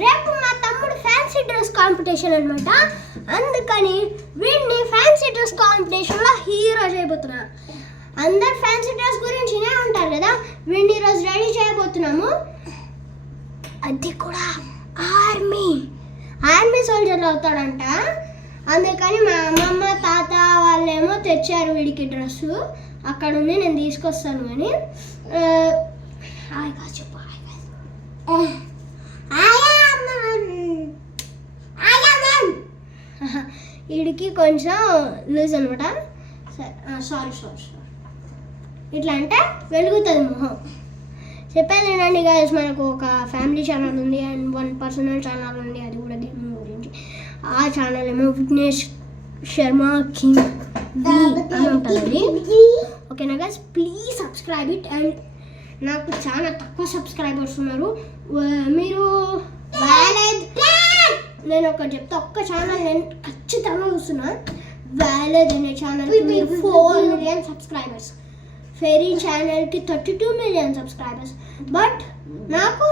రేపు మా తమ్ముడు ఫ్యాన్సీ డ్రెస్ కాంపిటీషన్ అనమాట. అందుకని వీడిని ఫ్యాన్సీ డ్రెస్ కాంపిటీషన్లో హీరో చేయబోతున్నా. అందరు ఫ్యాన్సీ డ్రెస్ గురించి ఉంటారు కదా, వీడిని ఈరోజు రెడీ చేయబోతున్నాము. అది కూడా ఆర్మీ సోల్జర్లు అవుతాడంట. అందుకని మా అమ్మమ్మ తాత వాళ్ళేమో తెచ్చారు వీడికి డ్రెస్సు. అక్కడ ఉంది, నేను తీసుకొస్తాను. కానీ వీడికి కొంచెం లూజ్ అనమాట. సారీ ఇట్లా అంటే వెలుగుతుంది మొహం. చెప్పేది ఏంటండి గైస్, మనకు ఒక ఫ్యామిలీ ఛానల్ ఉంది అండ్ 1 పర్సనల్ ఛానల్ ఉంది, అది కూడా గేమింగ్ గురించి. ఆ ఛానల్ ఏమో విఘ్నేష్ శర్మ కింగ్ అని ఉంటుంది. ఓకేనా guys, please subscribe it. And నాకు చాలా తక్కువ సబ్స్క్రైబర్స్ ఉన్నారు. మీరు నేను ఒకటి చెప్తే, ఒక్క ఛానల్ నేను ఖచ్చితంగా చూస్తున్నా. వ్యాలెడ్ అనే ఛానల్కి మీరు 4 మిలియన్ సబ్స్క్రైబర్స్, ఫెరీ ఛానల్కి 32 మిలియన్ సబ్స్క్రైబర్స్. బట్ నాకు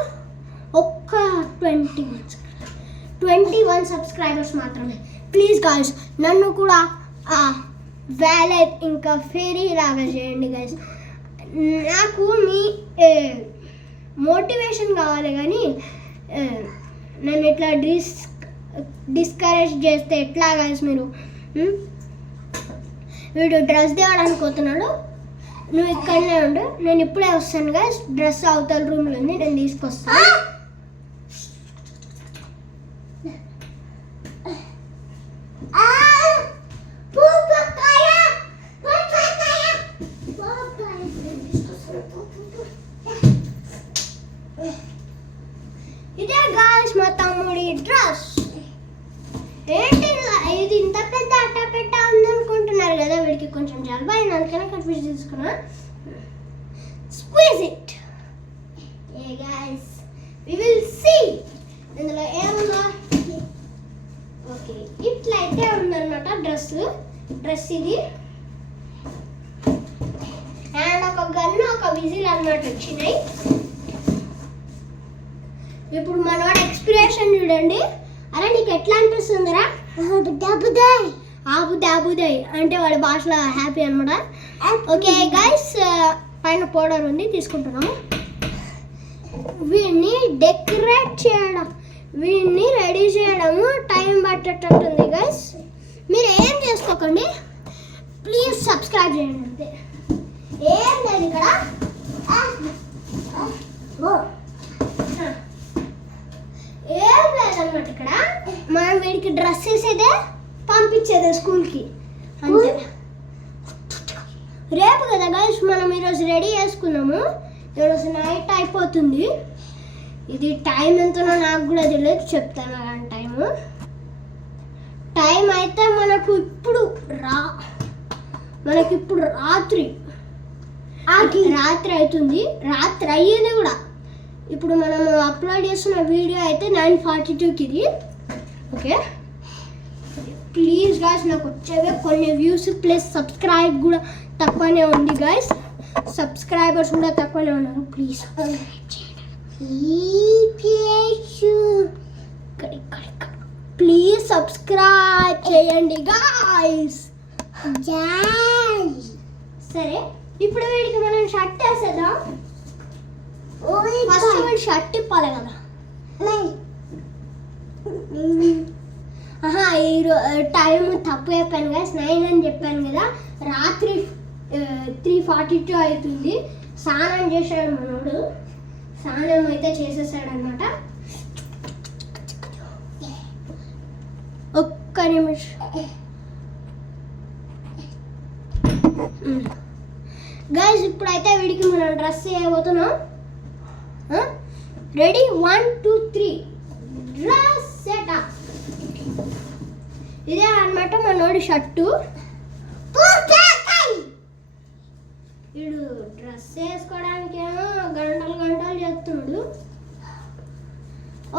ఒక్క 21 సబ్స్క్రైబర్స్ మాత్రమే. ప్లీజ్ గాయ్స్, నన్ను కూడా వ్యాలెడ్ ఇంకా ఫెరీ లాగా చేయండి గైస్. నాకు మీ మోటివేషన్ కావాలి, కానీ నన్ను ఇట్లా డిస్కరేజ్ చేస్తే ఎట్లా గైస్? మీరు వీడు డ్రెస్ తేవడానికి పోతున్నాడు, నువ్వు ఇక్కడనే ఉండు, నేను ఇప్పుడే వస్తాను గైస్. డ్రెస్ అవతల రూమ్లో ఉంది, నేను తీసుకొస్తాను. ఇదే గాయ్స్ మా తమ్ముడి డ్రెస్. ఏంటి ఇది ఇంత పెద్ద అట్టపెట్ట ఉందనుకుంటున్నారు కదా, వీడికి కొంచెం జలుబు అయింది, అందుకనే కన్ఫ్యూజ్ తీసుకున్నా. Squeeze it. Hey guys, we will see ఇందులో ఏముందో. ఓకే, ఇట్లా అయితే ఉందన్నమాట డ్రెస్ ఇది. అండ్ ఒక గన్ను, ఒక విజిల్ అన్నమాట వచ్చినాయి. ఇప్పుడు మనవాడు ఎక్స్ప్రెషన్ చూడండి. అరే నీకు ఎట్లా అనిపిస్తుందిరా? ఆబుదాయ్ అంటే వాడి భాషలో హ్యాపీ అనమాట. ఓకే గైస్, పైన పౌడర్ ఉంది, తీసుకుంటున్నాము. వీడిని డెకరేట్ చేయడం, వీడిని రెడీ చేయడము టైం పట్టేటట్టుంది గైస్. మీరు ఏం చేసుకోకండి, ప్లీజ్ సబ్స్క్రైబ్ చేయండి అంతే. ఏం లేదు ఇక్కడ. ఏం లేదన్నమాట ఇక్కడ. మనం వీడికి డ్రెస్ వేసేదే, పంపించేదే స్కూల్కి అంతే. రేపు కదా గైస్ మనం ఈరోజు రెడీ చేసుకున్నాము. ఈరోజు నైట్ అయిపోతుంది. ఇది టైం ఎంతనో నాకు కూడా తెలియదు, చెప్తాను కానీ టైం అయితే మనకు ఇప్పుడు రాత్రి అవుతుంది. రాత్రి అయ్యేది కూడా. ఇప్పుడు మనం అప్లోడ్ చేస్తున్న వీడియో అయితే 9:42కి ఇది. ఓకే, ప్లీజ్ గాయ్స్, నాకు వచ్చేవే కొన్ని వ్యూస్ ప్లస్ సబ్స్క్రైబ్ కూడా తక్కువనే ఉంది గాయ్స్. సబ్స్క్రైబర్స్ కూడా తక్కువనే ఉన్నారు. ప్లీజ్ సబ్స్క్రైబ్ చేయండి గాయ్స్. సరే, ఇప్పుడు వీడికి మనం షర్ట్ వేసేద్దాం. ఫస్ట్ వీడు షర్ట్ ఇప్పాలి కదా. ఈ టైం తప్పు చెప్పాను గాయ్స్, 9 అని చెప్పాను కదా. రాత్రి 3:42 అవుతుంది. స్నానం చేశాడు మనోడు, స్నానం అయితే చేసేసాడు అనమాట. ఒక్క నిమిషం గైస్, ఇప్పుడైతే వీడికి మనం డ్రెస్ వేయబోతున్నాం. Ready, 1 2 3 dress setup. ఇదే అన్నమాట మనోడి షర్టు. వీడు డ్రెస్ వేసుకోవడానికి ఏమో గంటలు చేస్తున్నాడు.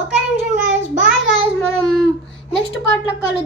ఒక నిమిషం గాయస్, బాయ్ గాయస్, మనం నెక్స్ట్ పార్ట్లో కలుద్దాం.